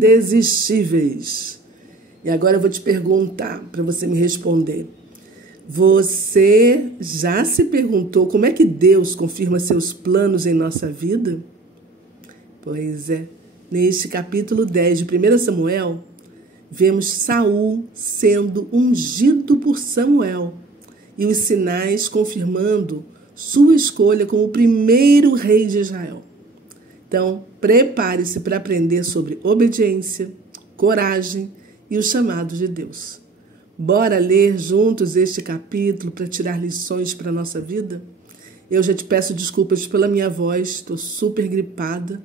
indesistíveis. E agora eu vou te perguntar, para você me responder. Você já se perguntou como é que Deus confirma seus planos em nossa vida? Pois é, neste capítulo 10 de 1 Samuel, vemos Saul sendo ungido por Samuel e os sinais confirmando sua escolha como o primeiro rei de Israel. Então, prepare-se para aprender sobre obediência, coragem e o chamado de Deus. Bora ler juntos este capítulo para tirar lições para a nossa vida? Eu já te peço desculpas pela minha voz, estou super gripada,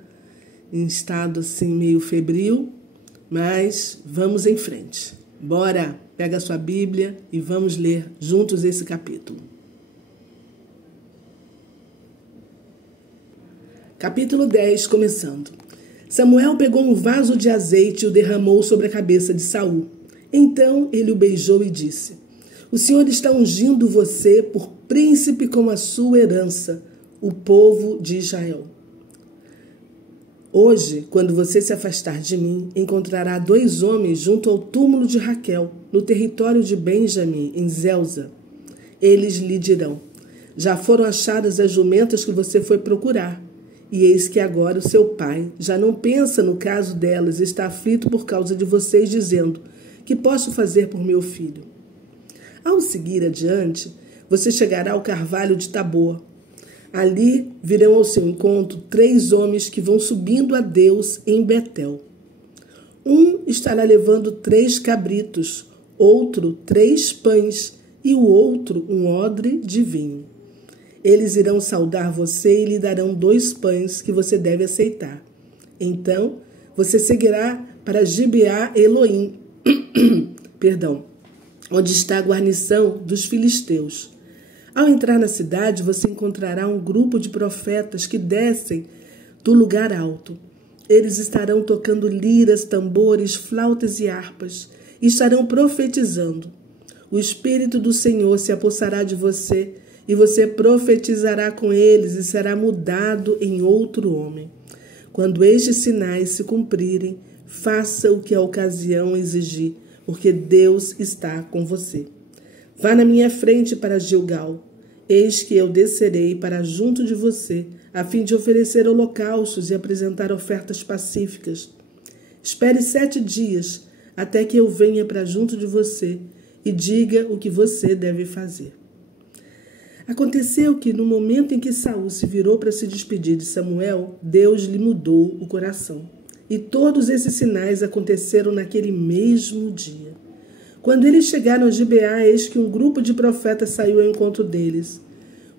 em estado assim meio febril, mas vamos em frente. Bora, pega a sua Bíblia e vamos ler juntos esse capítulo. Capítulo 10, começando. Samuel pegou um vaso de azeite e o derramou sobre a cabeça de Saul. Então ele o beijou e disse: O Senhor está ungindo você por príncipe como a sua herança, o povo de Israel. Hoje, quando você se afastar de mim, encontrará 2 homens junto ao túmulo de Raquel, no território de Benjamim, em Zelza. Eles lhe dirão: Já foram achadas as jumentas que você foi procurar. E eis que agora o seu pai já não pensa no caso delas e está aflito por causa de vocês, dizendo: Que posso fazer por meu filho? Ao seguir adiante, você chegará ao carvalho de Tabor. Ali virão ao seu encontro 3 homens que vão subindo a Deus em Betel. Um estará levando 3 cabritos, outro 3 pães e o outro um odre de vinho. Eles irão saudar você e lhe darão 2 pães que você deve aceitar. Então, você seguirá para Gibeá Eloim, onde está a guarnição dos filisteus. Ao entrar na cidade, você encontrará um grupo de profetas que descem do lugar alto. Eles estarão tocando liras, tambores, flautas e harpas e estarão profetizando. O Espírito do Senhor se apossará de você e você profetizará com eles e será mudado em outro homem. Quando estes sinais se cumprirem, faça o que a ocasião exigir, porque Deus está com você. Vá na minha frente para Gilgal. Eis que eu descerei para junto de você, a fim de oferecer holocaustos e apresentar ofertas pacíficas. Espere 7 dias, até que eu venha para junto de você e diga o que você deve fazer. Aconteceu que, no momento em que Saul se virou para se despedir de Samuel, Deus lhe mudou o coração. E todos esses sinais aconteceram naquele mesmo dia. Quando eles chegaram a Gibeá, eis que um grupo de profetas saiu ao encontro deles.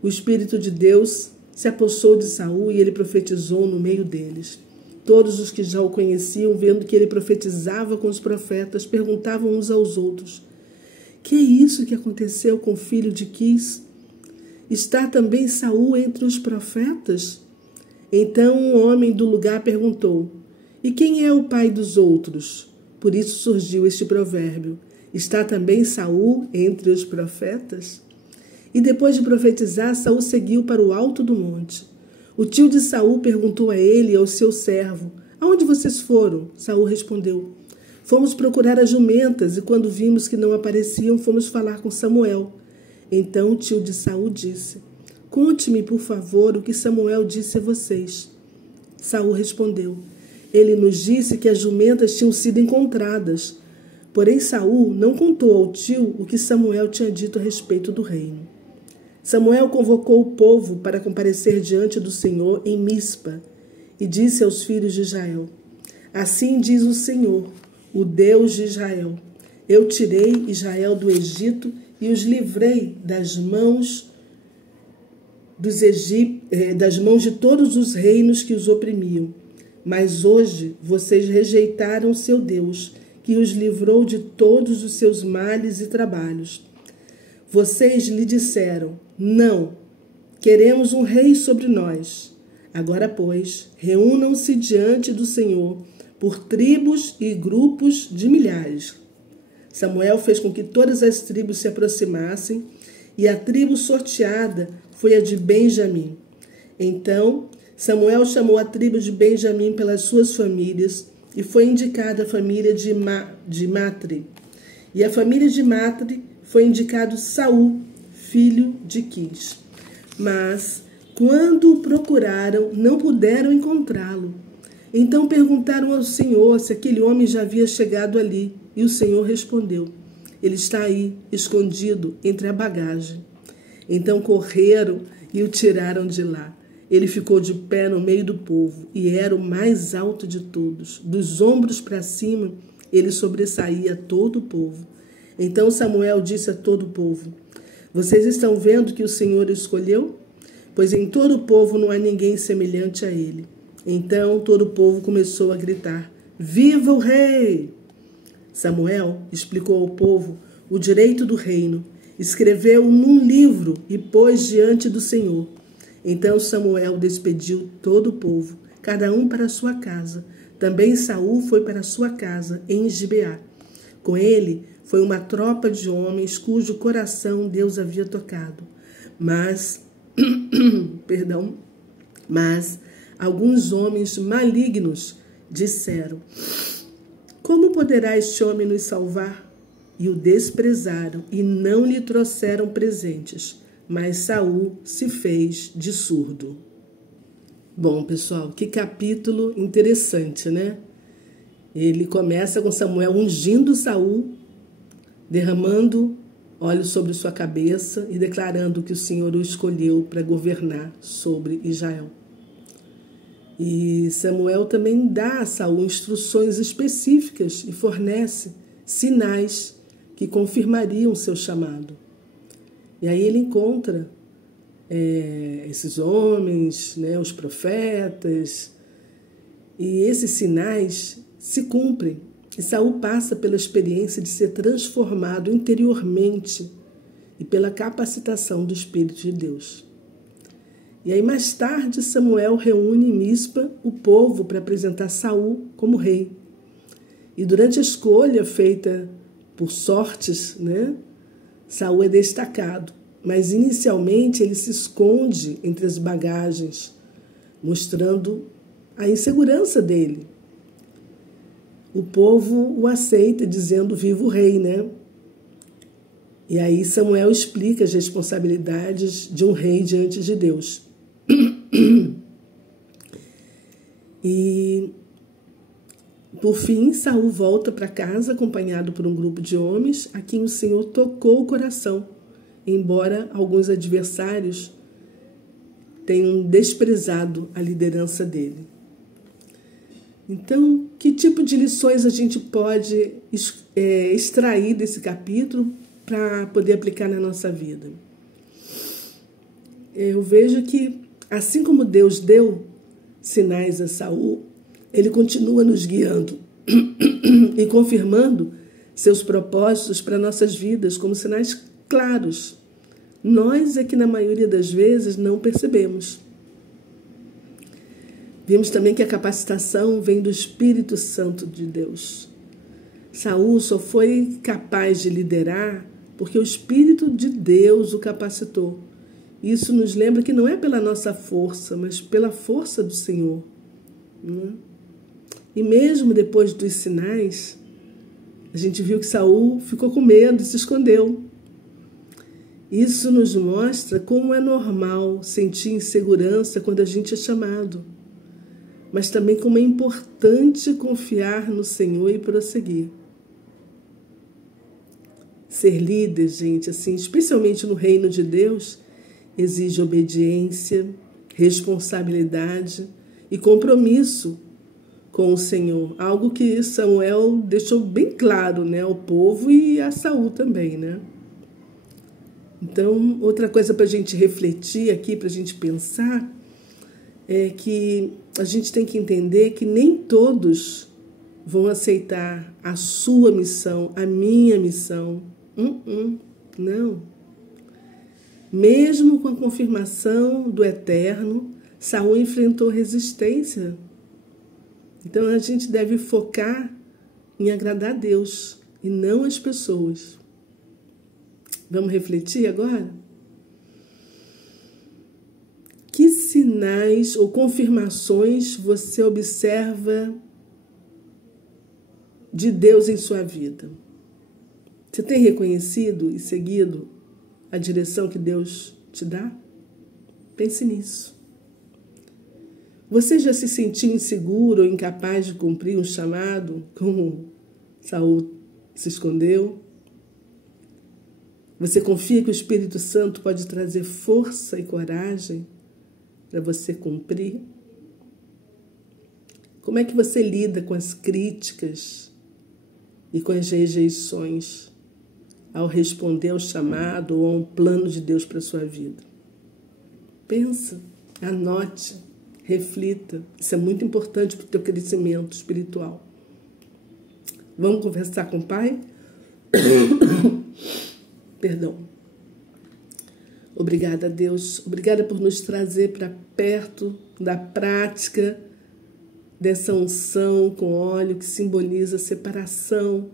O Espírito de Deus se apossou de Saul e ele profetizou no meio deles. Todos os que já o conheciam, vendo que ele profetizava com os profetas, perguntavam uns aos outros: Que é isso que aconteceu com o filho de Quis? Está também Saul entre os profetas? Então um homem do lugar perguntou: E quem é o pai dos outros? Por isso surgiu este provérbio: Está também Saul entre os profetas? E depois de profetizar, Saul seguiu para o alto do monte. O tio de Saul perguntou a ele e ao seu servo: Aonde vocês foram? Saul respondeu: Fomos procurar as jumentas, e quando vimos que não apareciam, fomos falar com Samuel. Então o tio de Saul disse: Conte-me, por favor, o que Samuel disse a vocês. Saul respondeu: Ele nos disse que as jumentas tinham sido encontradas. Porém, Saul não contou ao tio o que Samuel tinha dito a respeito do reino. Samuel convocou o povo para comparecer diante do Senhor em Mispa e disse aos filhos de Israel: Assim diz o Senhor, o Deus de Israel: Eu tirei Israel do Egito e os livrei das mãos de todos os reinos que os oprimiam. Mas hoje vocês rejeitaram seu Deus, que os livrou de todos os seus males e trabalhos. Vocês lhe disseram: Não, queremos um rei sobre nós. Agora, pois, reúnam-se diante do Senhor por tribos e grupos de milhares. Samuel fez com que todas as tribos se aproximassem, e a tribo sorteada foi a de Benjamim. Então, Samuel chamou a tribo de Benjamim pelas suas famílias e foi indicada a família de Matre. E a família de Matre foi indicado Saul, filho de Quis. Mas, quando o procuraram, não puderam encontrá-lo. Então perguntaram ao Senhor se aquele homem já havia chegado ali. E o Senhor respondeu: ele está aí, escondido entre a bagagem. Então correram e o tiraram de lá. Ele ficou de pé no meio do povo e era o mais alto de todos. Dos ombros para cima, ele sobressaía todo o povo. Então Samuel disse a todo o povo: vocês estão vendo que o Senhor o escolheu? Pois em todo o povo não há ninguém semelhante a ele. Então todo o povo começou a gritar: viva o rei! Samuel explicou ao povo o direito do reino, escreveu num livro e pôs diante do Senhor. Então Samuel despediu todo o povo, cada um para sua casa. Também Saul foi para sua casa, em Gibeá. Com ele foi uma tropa de homens cujo coração Deus havia tocado. Mas alguns homens malignos disseram: como poderá este homem nos salvar? E o desprezaram e não lhe trouxeram presentes. Mas Saul se fez de surdo. Bom, pessoal, que capítulo interessante, né? Ele começa com Samuel ungindo Saul, derramando óleo sobre sua cabeça e declarando que o Senhor o escolheu para governar sobre Israel. E Samuel também dá a Saul instruções específicas e fornece sinais que confirmariam seu chamado. E aí ele encontra esses homens, né, os profetas, e esses sinais se cumprem. E Saul passa pela experiência de ser transformado interiormente e pela capacitação do Espírito de Deus. E aí mais tarde Samuel reúne em Mispa o povo para apresentar Saul como rei. E durante a escolha feita por sortes, né, Saul é destacado, mas inicialmente ele se esconde entre as bagagens, mostrando a insegurança dele. O povo o aceita dizendo viva o rei, né? E aí Samuel explica as responsabilidades de um rei diante de Deus. E por fim, Saul volta para casa acompanhado por um grupo de homens a quem o Senhor tocou o coração, embora alguns adversários tenham desprezado a liderança dele. Então, que tipo de lições a gente pode extrair desse capítulo para poder aplicar na nossa vida? Eu vejo que, assim como Deus deu sinais a Saul, ele continua nos guiando e confirmando seus propósitos para nossas vidas como sinais claros. Nós é que, na maioria das vezes, não percebemos. Vimos também que a capacitação vem do Espírito Santo de Deus. Saul só foi capaz de liderar porque o Espírito de Deus o capacitou. Isso nos lembra que não é pela nossa força, mas pela força do Senhor. E mesmo depois dos sinais, a gente viu que Saul ficou com medo e se escondeu. Isso nos mostra como é normal sentir insegurança quando a gente é chamado, mas também como é importante confiar no Senhor e prosseguir. Ser líder, gente, assim, especialmente no reino de Deus, exige obediência, responsabilidade e compromisso com o Senhor. Algo que Samuel deixou bem claro, né, ao povo e a Saul também, né? Então, outra coisa para a gente refletir aqui, para a gente pensar, é que a gente tem que entender que nem todos vão aceitar a sua missão, a minha missão. Não. Mesmo com a confirmação do Eterno, Saul enfrentou resistência. Então a gente deve focar em agradar a Deus e não as pessoas. Vamos refletir agora? Que sinais ou confirmações você observa de Deus em sua vida? Você tem reconhecido e seguido a direção que Deus te dá? Pense nisso. Você já se sentiu inseguro ou incapaz de cumprir um chamado, como Saul se escondeu? Você confia que o Espírito Santo pode trazer força e coragem para você cumprir? Como é que você lida com as críticas e com as rejeições ao responder ao chamado ou a um plano de Deus para a sua vida? Pensa, anote, reflita. Isso é muito importante para o teu crescimento espiritual. Vamos conversar com o Pai? Perdão. Obrigada, Deus. Obrigada por nos trazer para perto da prática dessa unção com óleo que simboliza a separação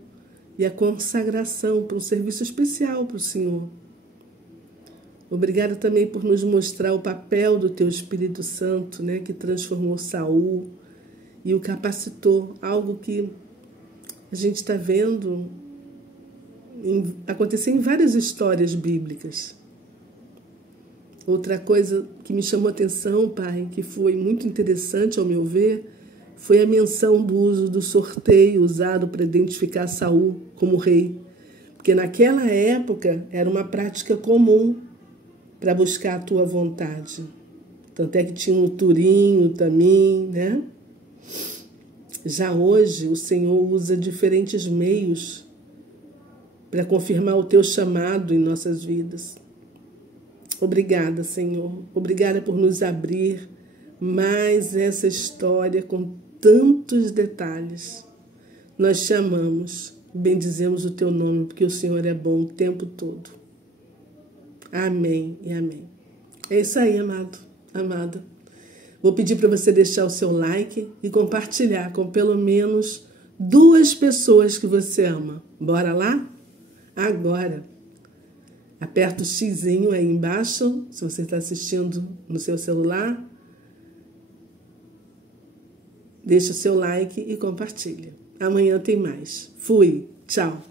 e a consagração para um serviço especial para o Senhor. Obrigada também por nos mostrar o papel do Teu Espírito Santo, né, que transformou Saul e o capacitou, algo que a gente está vendo acontecer em várias histórias bíblicas. Outra coisa que me chamou a atenção, Pai, que foi muito interessante ao meu ver, foi a menção do uso do sorteio usado para identificar Saul como rei. Porque naquela época era uma prática comum para buscar a tua vontade. Tanto é que tinha o Turim, o Tamim, né? Já hoje o Senhor usa diferentes meios para confirmar o teu chamado em nossas vidas. Obrigada, Senhor. Obrigada por nos abrir mais essa história com tantos detalhes. Nós te amamos, bendizemos o teu nome, porque o Senhor é bom o tempo todo. Amém e amém. É isso aí, amado, amada. Vou pedir para você deixar o seu like e compartilhar com pelo menos 2 pessoas que você ama. Bora lá? Agora. Aperta o xizinho aí embaixo, se você está assistindo no seu celular. Deixa o seu like e compartilha. Amanhã tem mais. Fui. Tchau.